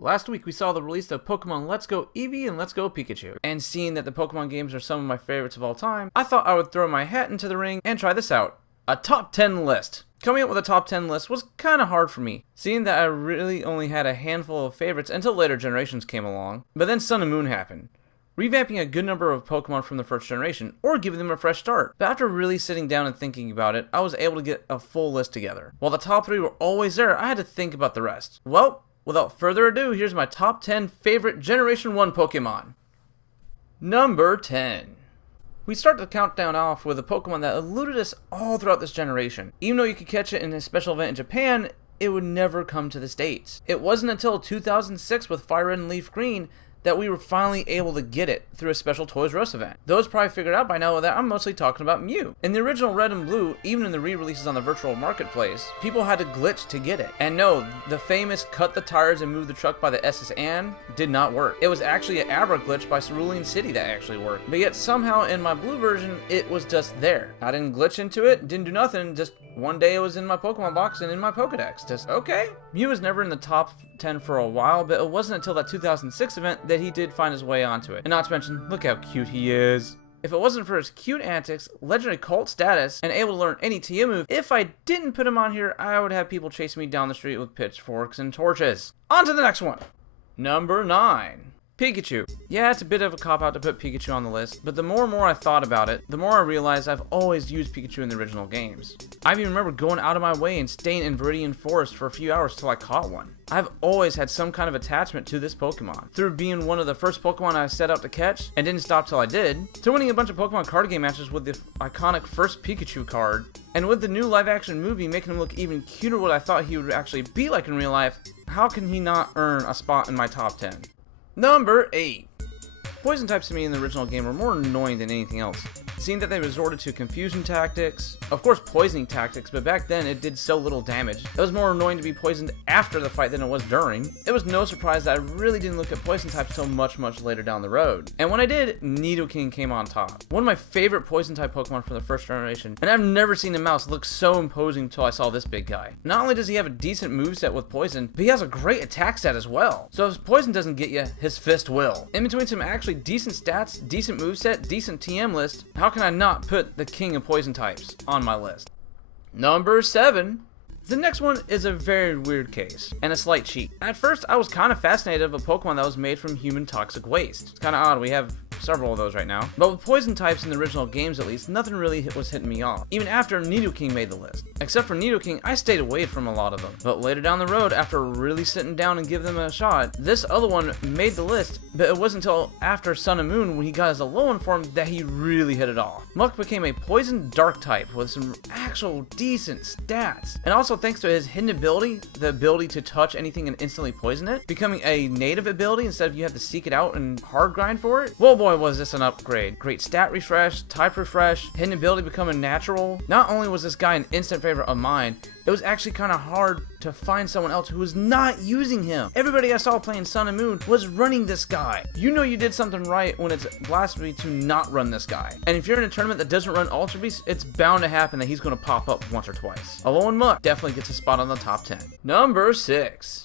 Last week we saw the release of Pokemon Let's Go Eevee and Let's Go Pikachu, and seeing that the Pokemon games are some of my favorites of all time, I thought I would throw my hat into the ring and try this out. A top 10 list. Coming up with a top 10 list was kinda hard for me, seeing that I really only had a handful of favorites until later generations came along. But then Sun and Moon happened, revamping a good number of Pokemon from the first generation, or giving them a fresh start. But after really sitting down and thinking about it, I was able to get a full list together. While the top 3 were always there, I had to think about the rest. Well, without further ado, here's my top 10 favorite Generation 1 Pokemon. Number 10. We start the countdown off with a Pokemon that eluded us all throughout this generation. Even though you could catch it in a special event in Japan, it would never come to the States. It wasn't until 2006 with Fire Red and Leaf Green that we were finally able to get it through a special Toys R Us event. Those probably figured out by now that I'm mostly talking about Mew. In the original Red and Blue, even in the re-releases on the virtual marketplace, people had to glitch to get it. And no, the famous cut the tires and move the truck by the SS Anne did not work. It was actually an Abra glitch by Cerulean City that actually worked. But yet somehow in my blue version, it was just there. I didn't glitch into it, didn't do nothing, just one day it was in my Pokemon box and in my Pokedex. Just, okay. Mew was never in the top 10 for a while, but it wasn't until that 2006 event that he did find his way onto it. And not to mention, look how cute he is. If it wasn't for his cute antics, legendary cult status, and able to learn any TM move, if I didn't put him on here, I would have people chasing me down the street with pitchforks and torches. On to the next one. Number 9. Pikachu. Yeah, it's a bit of a cop-out to put Pikachu on the list, but the more and more I thought about it, the more I realized I've always used Pikachu in the original games. I even remember going out of my way and staying in Viridian Forest for a few hours till I caught one. I've always had some kind of attachment to this Pokemon, through being one of the first Pokemon I set out to catch, and didn't stop till I did, to winning a bunch of Pokemon card game matches with the iconic first Pikachu card, and with the new live-action movie making him look even cuter what I thought he would actually be like in real life, how can he not earn a spot in my top 10? Number 8. Poison types to me in the original game were more annoying than anything else. Seeing that they resorted to confusion tactics, of course poisoning tactics, but back then it did so little damage. It was more annoying to be poisoned after the fight than it was during. It was no surprise that I really didn't look at poison types until much later down the road. And when I did, Nidoking came on top. One of my favorite poison type Pokemon from the first generation, and I've never seen a mouse look so imposing until I saw this big guy. Not only does he have a decent moveset with poison, but he has a great attack stat as well. So if poison doesn't get you, his fist will. In between some actually decent stats, decent moveset, decent TM list, how can I not put the king of poison types on my list? Number 7. The next one is a very weird case, and a slight cheat. At first, I was kind of fascinated of a Pokemon that was made from human toxic waste. It's kind of odd, we have several of those right now. But with poison types in the original games at least, nothing really was hitting me off, even after Nidoking made the list. Except for Nidoking, I stayed away from a lot of them. But later down the road, after really sitting down and giving them a shot, this other one made the list, but it wasn't until after Sun and Moon when he got his Alolan form that he really hit it off. Muck became a poison dark type with some actual decent stats. And also thanks to his hidden ability, the ability to touch anything and instantly poison it, becoming a native ability instead of you have to seek it out and hard grind for it. Well boy was this an upgrade. Great stat refresh, type refresh, hidden ability becoming natural. Not only was this guy an instant favorite of mine, it was actually kind of hard to find someone else who was not using him. Everybody I saw playing Sun and Moon was running this guy. You know you did something right when it's blasphemy to not run this guy. And if you're in a tournament that doesn't run Ultra Beast, it's bound to happen that he's going to pop up once or twice. Alolan Muck definitely gets a spot on the top 10. Number 6.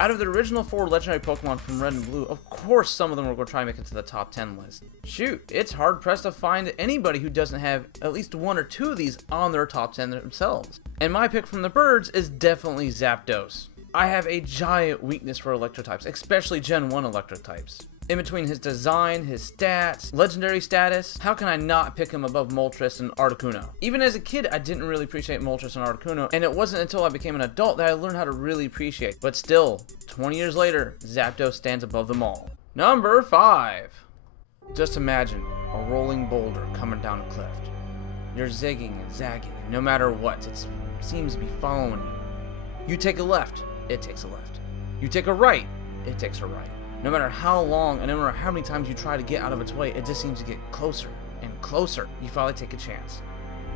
Out of the original 4 legendary Pokemon from Red and Blue, of course some of them are going to try and make it to the top 10 list. Shoot, it's hard pressed to find anybody who doesn't have at least 1 or 2 of these on their top 10 themselves. And my pick from the birds is definitely Zapdos. I have a giant weakness for electro types, especially Gen 1 electro types. In between his design, his stats, legendary status, how can I not pick him above Moltres and Articuno? Even as a kid, I didn't really appreciate Moltres and Articuno, and it wasn't until I became an adult that I learned how to really appreciate. But still, 20 years later, Zapdos stands above them all. Number 5. Just imagine a rolling boulder coming down a cliff. You're zigging and zagging, and no matter what, it seems to be following you. You take a left, it takes a left. You take a right, it takes a right. No matter how long and no matter how many times you try to get out of its way, it just seems to get closer and closer. You finally take a chance.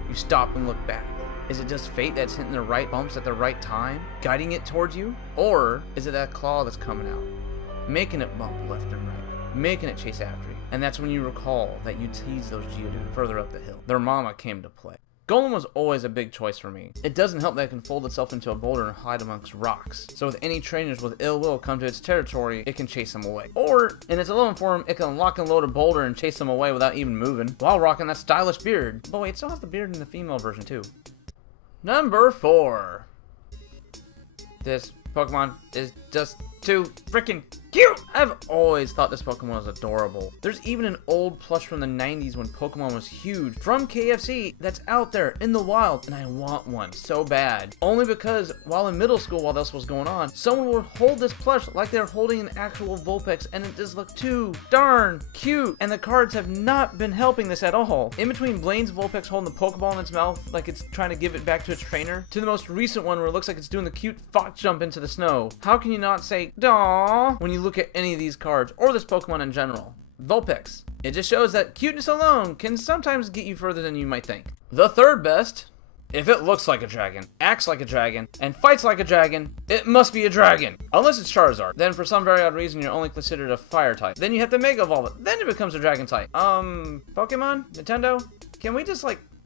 You stop and look back. Is it just fate that's hitting the right bumps at the right time, guiding it towards you? Or is it that claw that's coming out, making it bump left and right, making it chase after you? And that's when you recall that you teased those Geodude further up the hill. Their mama came to play. Golem was always a big choice for me. It doesn't help that it can fold itself into a boulder and hide amongst rocks. So with any trainers with ill will come to its territory, it can chase them away. Or, in its 11 form, it can lock and load a boulder and chase them away without even moving, while rocking that stylish beard. But wait, it still has the beard in the female version too. Number 4. This Pokemon is just too freaking cute! I've always thought this Pokemon was adorable. There's even an old plush from the 90s when Pokemon was huge from KFC that's out there in the wild, and I want one so bad. Only because while in middle school, while this was going on, someone would hold this plush like they're holding an actual Vulpix, and it just looked too darn cute. And the cards have not been helping this at all. In between Blaine's Vulpix holding the Pokeball in its mouth like it's trying to give it back to its trainer, to the most recent one where it looks like it's doing the cute fox jump into the snow. How can you not say "Aww" when you look at any of these cards, or this Pokemon in general? Vulpix. It just shows that cuteness alone can sometimes get you further than you might think. The third best. If it looks like a dragon, acts like a dragon, and fights like a dragon, it must be a dragon. Unless it's Charizard. Then for some very odd reason you're only considered a fire type. Then you have to Mega Evolve it. Then it becomes a dragon type. Pokemon? Nintendo? Can we just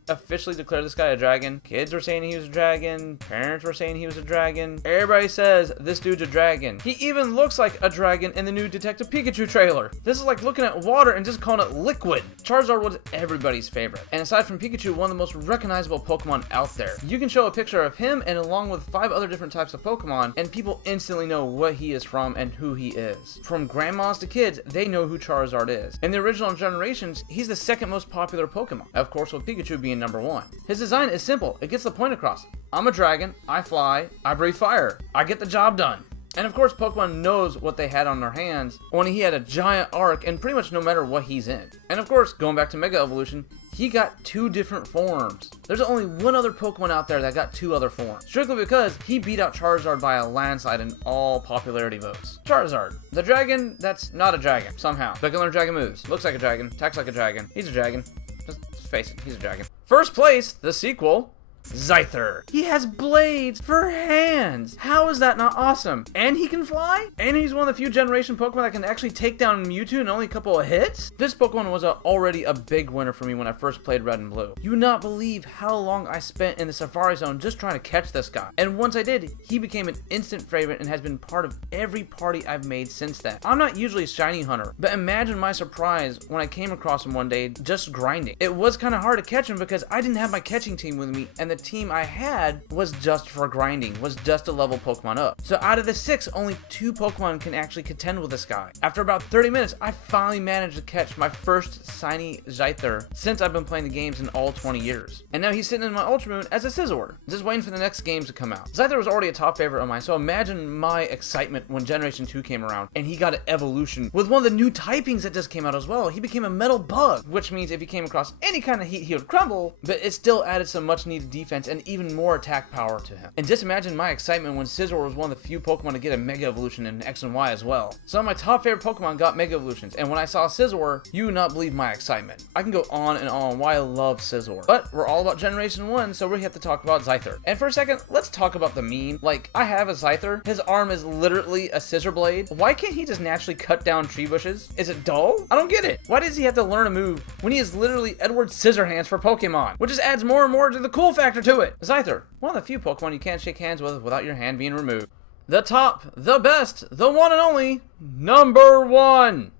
officially declare this guy a dragon? Kids were saying he was a dragon. Parents were saying he was a dragon. Everybody says this dude's a dragon. He even looks like a dragon in the new Detective Pikachu trailer. This is like looking at water and just calling it liquid. Charizard was everybody's favorite. And aside from Pikachu, one of the most recognizable Pokemon out there. You can show a picture of him and along with 5 other different types of Pokemon, and people instantly know what he is from and who he is. From grandmas to kids, they know who Charizard is. In the original generations, he's the second most popular Pokemon. Of course, with Pikachu being number 1. His design is simple. It gets the point across. I'm a dragon, I fly, I breathe fire. I get the job done. And of course, Pokemon knows what they had on their hands when he had a giant arc and pretty much no matter what he's in. And of course, going back to Mega Evolution, he got 2 different forms. There's only one other Pokemon out there that got 2 other forms. Strictly because he beat out Charizard by a landslide in all popularity votes. Charizard, the dragon that's not a dragon, somehow. But can learn dragon moves, looks like a dragon, attacks like a dragon. He's a dragon. Just face it, he's a dragon. First place, the sequel, Scyther. He has blades for hands. How is that not awesome? And he can fly? And he's one of the few generation Pokemon that can actually take down Mewtwo in only a couple of hits? This Pokemon was already a big winner for me when I first played Red and Blue. You would not believe how long I spent in the Safari Zone just trying to catch this guy. And once I did, he became an instant favorite and has been part of every party I've made since then. I'm not usually a shiny hunter, but imagine my surprise when I came across him one day just grinding. It was kind of hard to catch him because I didn't have my catching team with me, and the team I had was just for grinding, was just to level Pokemon up. So out of the 6, only 2 Pokemon can actually contend with this guy. After about 30 minutes, I finally managed to catch my first shiny Scyther since I've been playing the games in all 20 years. And now he's sitting in my Ultra Moon as a Scizor, just waiting for the next games to come out. Scyther was already a top favorite of mine, so imagine my excitement when Generation 2 came around and he got an evolution with one of the new typings that just came out as well. He became a metal bug, which means if he came across any kind of heat, he would crumble, but it still added some much needed defense and even more attack power to him. And just imagine my excitement when Scizor was one of the few Pokemon to get a Mega Evolution in X and Y as well. Some of my top favorite Pokemon got Mega Evolutions, and when I saw Scizor, you would not believe my excitement. I can go on and on why I love Scizor. But we're all about Generation 1, so we have to talk about Scyther. And for a second, let's talk about the meme. Like, I have a Scyther. His arm is literally a scissor blade. Why can't he just naturally cut down tree bushes? Is it dull? I don't get it. Why does he have to learn a move when he is literally Edward Scissorhands for Pokemon? Which just adds more and more to the cool factor to it. Scyther, one of the few Pokemon you can't shake hands with without your hand being removed. The top, the best, the one and only, number 1.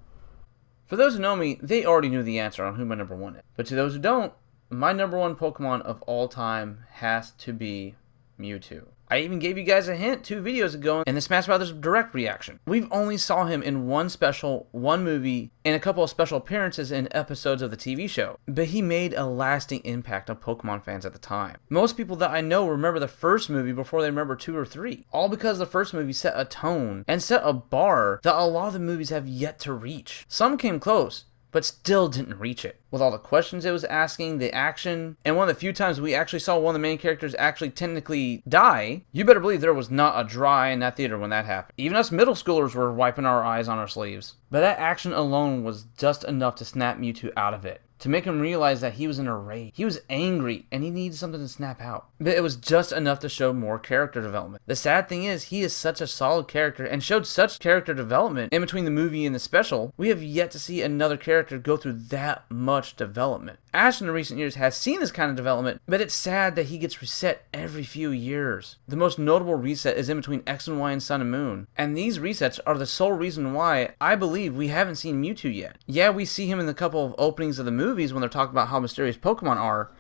For those who know me, they already knew the answer on who my number 1 is. But to those who don't, my number 1 Pokemon of all time has to be Mewtwo. I even gave you guys a hint 2 videos ago in the Smash Brothers Direct reaction. We've only saw him in one special, one movie, and a couple of special appearances in episodes of the TV show. But he made a lasting impact on Pokemon fans at the time. Most people that I know remember the first movie before they remember 2 or 3. All because the first movie set a tone and set a bar that a lot of the movies have yet to reach. Some came close, but still didn't reach it. With all the questions it was asking, the action, and one of the few times we actually saw one of the main characters actually technically die, you better believe there was not a dry eye in that theater when that happened. Even us middle schoolers were wiping our eyes on our sleeves. But that action alone was just enough to snap Mewtwo out of it. To make him realize that he was in a rage. He was angry and he needed something to snap out. But it was just enough to show more character development. The sad thing is, he is such a solid character and showed such character development in between the movie and the special. We have yet to see another character go through that much development. Ash in recent years has seen this kind of development, but it's sad that he gets reset every few years. The most notable reset is in between X and Y and Sun and Moon, and these resets are the sole reason why I believe we haven't seen Mewtwo yet. Yeah, we see him in a couple of openings of the movies when they're talking about how mysterious Pokemon are,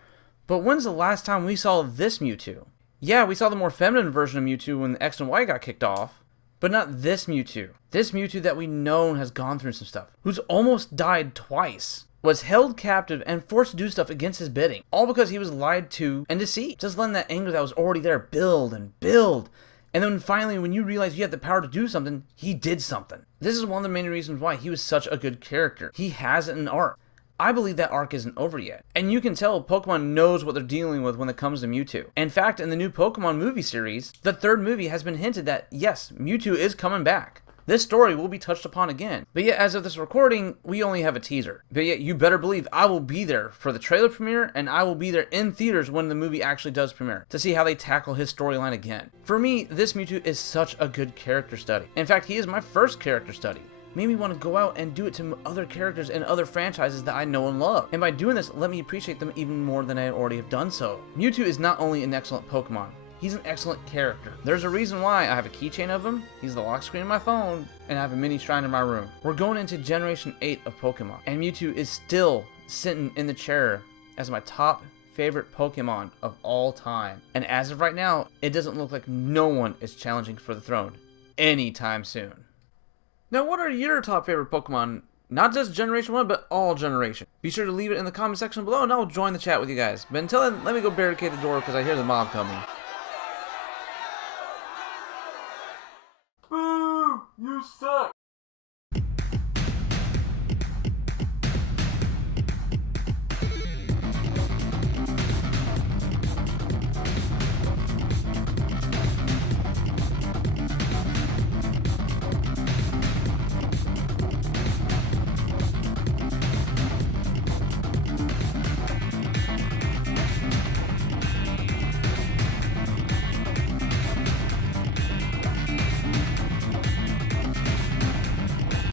but when's the last time we saw this Mewtwo? Yeah, we saw the more feminine version of Mewtwo when the X and Y got kicked off, but not this Mewtwo. This Mewtwo that we know has gone through some stuff, who's almost died twice, was held captive and forced to do stuff against his bidding, all because he was lied to and deceived. Just letting that anger that was already there build and build, and then finally when you realize you have the power to do something, he did something. This is one of the main reasons why he was such a good character. He has an arc. I believe that arc isn't over yet, and you can tell Pokemon knows what they're dealing with when it comes to Mewtwo. In fact, in the new Pokemon movie series, the third movie has been hinted that yes, Mewtwo is coming back. This story will be touched upon again. But yet, as of this recording, we only have a teaser. But yet, you better believe I will be there for the trailer premiere, and I will be there in theaters when the movie actually does premiere, to see how they tackle his storyline again. For me, this Mewtwo is such a good character study. In fact, he is my first character study. Made me want to go out and do it to other characters and other franchises that I know and love. And by doing this, let me appreciate them even more than I already have done so. Mewtwo is not only an excellent Pokemon, he's an excellent character. There's a reason why I have a keychain of him, he's the lock screen of my phone, and I have a mini shrine in my room. We're going into Generation 8 of Pokemon, and Mewtwo is still sitting in the chair as my top favorite Pokemon of all time. And as of right now, it doesn't look like no one is challenging for the throne anytime soon. Now, what are your top favorite Pokemon? Not just Generation 1, but all generations. Be sure to leave it in the comment section below, and I'll join the chat with you guys. But until then, let me go barricade the door because I hear the mob coming. Boo! You suck!